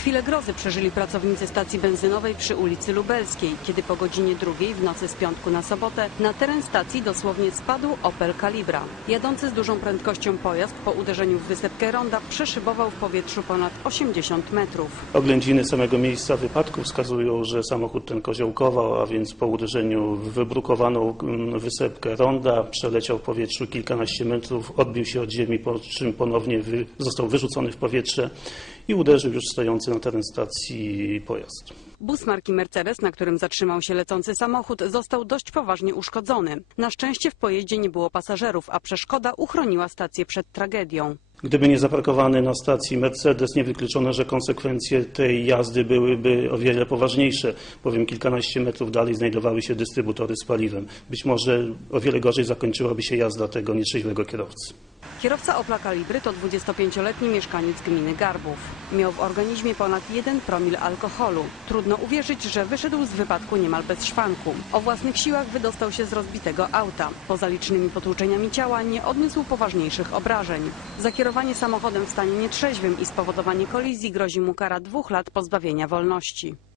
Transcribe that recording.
Chwilę grozy przeżyli pracownicy stacji benzynowej przy ulicy Lubelskiej, kiedy po godzinie drugiej w nocy z piątku na sobotę na teren stacji dosłownie spadł Opel Calibra. Jadący z dużą prędkością pojazd po uderzeniu w wysepkę ronda przeszybował w powietrzu ponad 80 metrów. Oględziny samego miejsca wypadku wskazują, że samochód ten koziołkował, a więc po uderzeniu w wybrukowaną mm, wysepkę ronda przeleciał w powietrzu kilkanaście metrów, odbił się od ziemi, po czym ponownie wy, został wyrzucony w powietrze i uderzył już stojący na teren stacji pojazd. Bus marki Mercedes, na którym zatrzymał się lecący samochód, został dość poważnie uszkodzony. Na szczęście w pojeździe nie było pasażerów, a przeszkoda uchroniła stację przed tragedią. Gdyby nie zaparkowany na stacji Mercedes, niewykluczone, że konsekwencje tej jazdy byłyby o wiele poważniejsze, bowiem kilkanaście metrów dalej znajdowały się dystrybutory z paliwem. Być może o wiele gorzej zakończyłaby się jazda tego nietrzeźwego kierowcy. Kierowca Opla Kalibry to 25-letni mieszkaniec gminy Garbów. Miał w organizmie ponad 1 promil alkoholu. Trudno uwierzyć, że wyszedł z wypadku niemal bez szwanku. O własnych siłach wydostał się z rozbitego auta. Poza licznymi potłuczeniami ciała nie odniósł poważniejszych obrażeń. Za kierowanie samochodem w stanie nietrzeźwym i spowodowanie kolizji grozi mu kara dwóch lat pozbawienia wolności.